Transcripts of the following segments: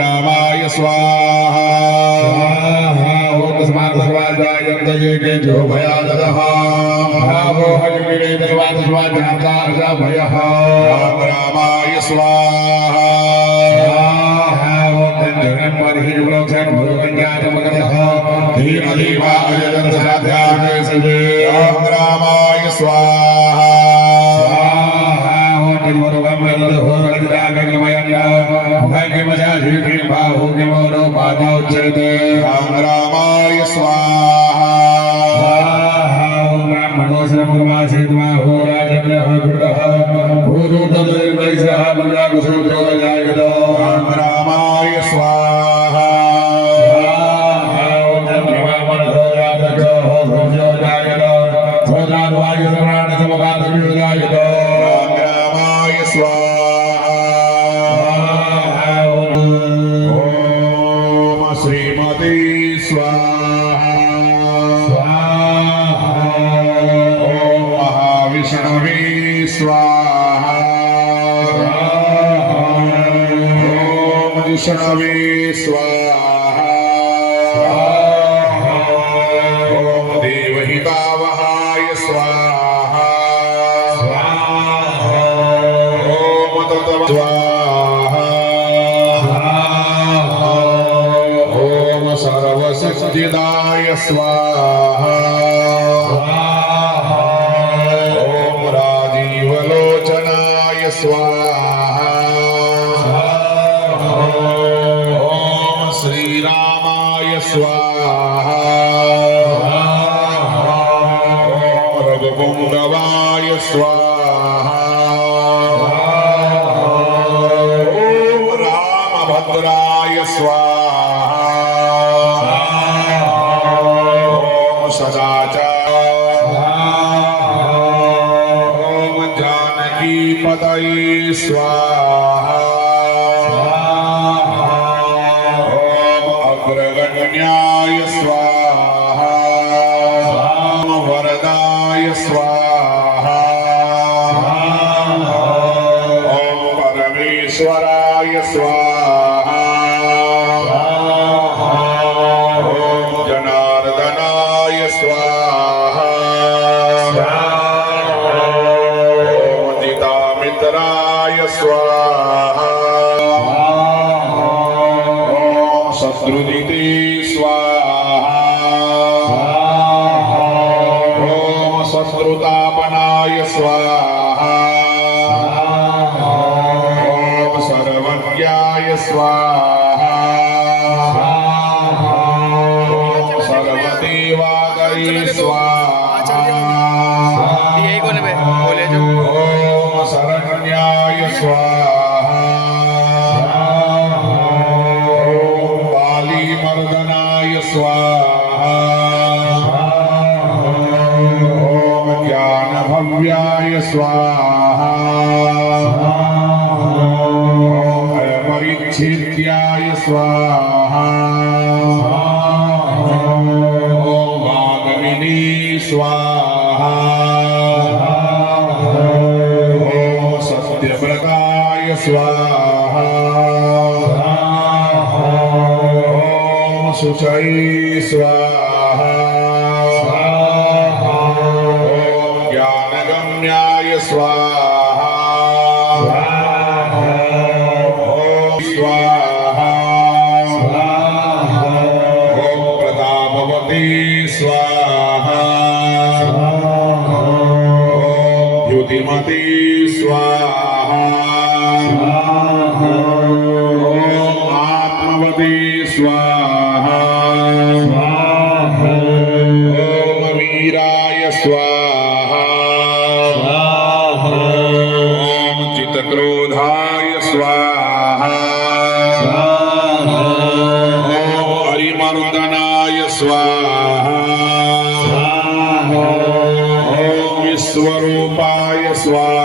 रामाय स्वाहा रामाय स्वाहा रामाय स्वाहा रामाय स्वाहा रामाय स्वाहा रामाय स्वाहा ओम श्रीमते स्वाहा ओम महाविष्णवे स्वाहा ओम विष्णवे स्वाहा ओम देवहितावहाय स्वाहा ओम तत्त्व स्वाहा ओम सर्वसिद्धिदाय स्वाहा ओम राजीवलोचनाय स्वाहा ओम श्रीरामाय स्वाहा ओम रघुपुंगवाय स्वाहा ओम रामभद्राय स्वाहा ओम सदाचार ओम जानकी पतये स्वाहा ओम अग्रगण्याय स्वाहा ओम वरदाय स्वाहा ओम परमेश्वराय स्वाहा ओम जनार्दनाय स्वाहा ओम जितामित्राय स्वाहा ओम शत्रुजिते स्वाहा ओम शत्रुतापनाय स्वाहा ओम सर्वज्ञाय स्वाहा ओम सर्वदेवागये स्वाहा ओम शरण्याय स्वाहा ओम बालीमर्दनाय स्वाहा ओम ज्ञानभव्याय स्वाहा ओम अयमरिच्छेद्याय स्वाहा ओम वाग्मिने स्वाहा ओम सत्यव्रताय स्वाहा ओम शुचये स्वाहा ओम ज्ञानगम्याय स्वाहा ओम स्वाहा ओम प्रतापवते स्वाहा ओम द्युतिमते स्वाहा ओम आत्मवते स्वाहा ओम वीराय स्वाहा ओम चित्तक्रोधाय स्वाहा ओम हरिमर्दनाय स्वाहा ओम विश्वरूपाय स्वाहा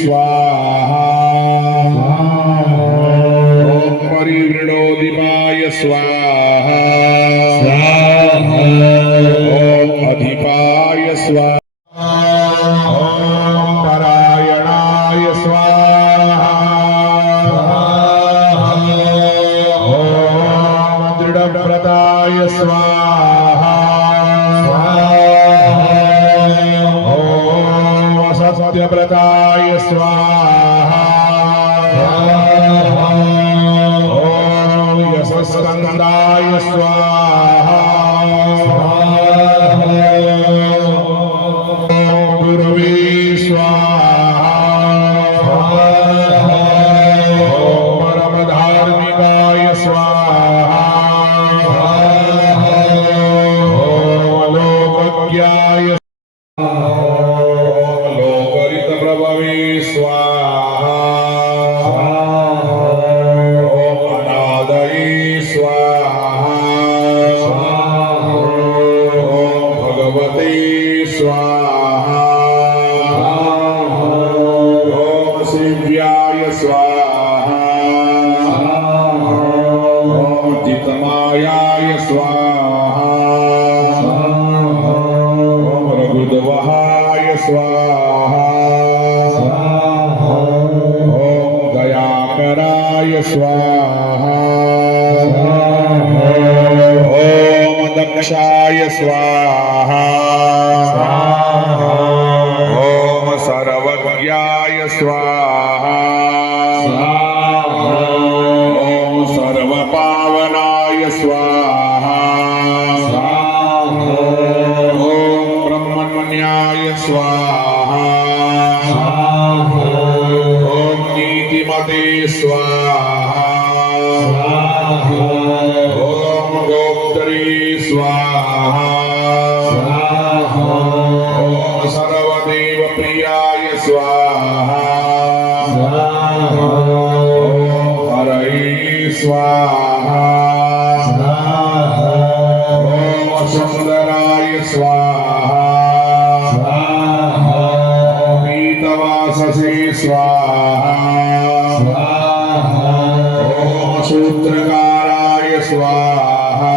स्वाहा ॐ परिवृणोदिपाय स्वाहा ॐ अधिपाय स्वाहा ॐ परायणाय स्वाहा ॐ दृढव्रताय स्वाहा ॐ सत्यव्रताय स्वाहा ॐ यशस्कन्दाय स्वाहा ॐ गुरवे स्वाहा ॐ परमधार्मिकाय स्वाहा ॐ लोकज्ञाय लोकरितप्रभवे स्वाहा ॐ अनादये स्वाहा ॐ भगवते स्वाहा ॐ शिव्याय स्वाहा ॐ जितमायाय स्वाहा ॐ रघुद्वहाय स्वाहा ॐ दयाकराय स्वाहा ॐ दक्षाय स्वाहा ॐ सर्वज्ञाय स्वाहा ॐ सर्वपावनाय स्वाहा ॐ ब्रह्मण्याय स्वाहा ॐ नीतिमते स्वाहा ॐ गोप्त्रे स्वाहा ॐ सर्वदेवप्रियाय स्वाहा ॐ हरये स्वाहा ॐ सुन्दराय स्वाहा ॐ पीतवाससे स्वाहा ॐ सूत्रकाराय स्वाहा